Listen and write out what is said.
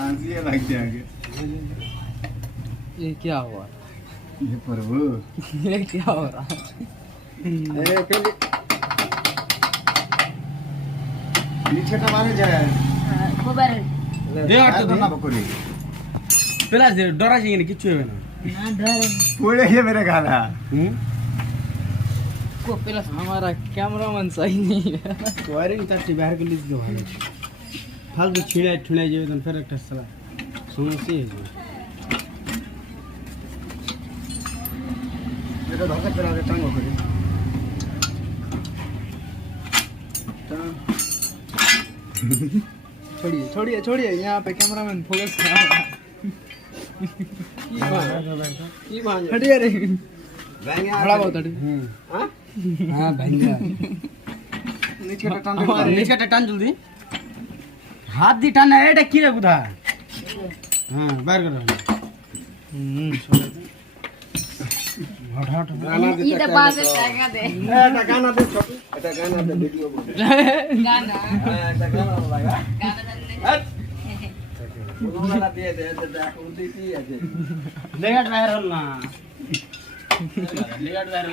आंसिया लगते आगे। ये क्या हुआ? ये प्रभु ये क्या हो रहा है? पहले पीछे तो मारे जाए खबर दे हट तो ना बकुली पेला से डरा चाहिए किच्छु है ना ना डर पूरे ये मेरे गाना को पेला हमारा कैमरामैन सही नहीं है वायरिंग ताटी बाहर के लिए दो फालतू छिड़े ठुने जे तो फिर एक सला समस्या है ये तो धक्का पेरा के टांग बकुली छोड़िए छोड़िए छोड़िए यहाँ पे कैमरामैन फोकस कर रहा है हटिए रे बड़ा बहुत हटिए हाँ भैया नीचे का टांग नीचे टान जल्दी हाथ दी टान है डक्की रे बुधा हाँ बाहर कर हट हट ये तो बात है क्या दे এটা গানা দে ছোটু এটা গানা দে ভিডিও বল गाना এটা গানা লাগা गाना दे গানা দিয়ে দে দেখ উঠি কি আছে लेगाट वायरल ना लेगाट वायरल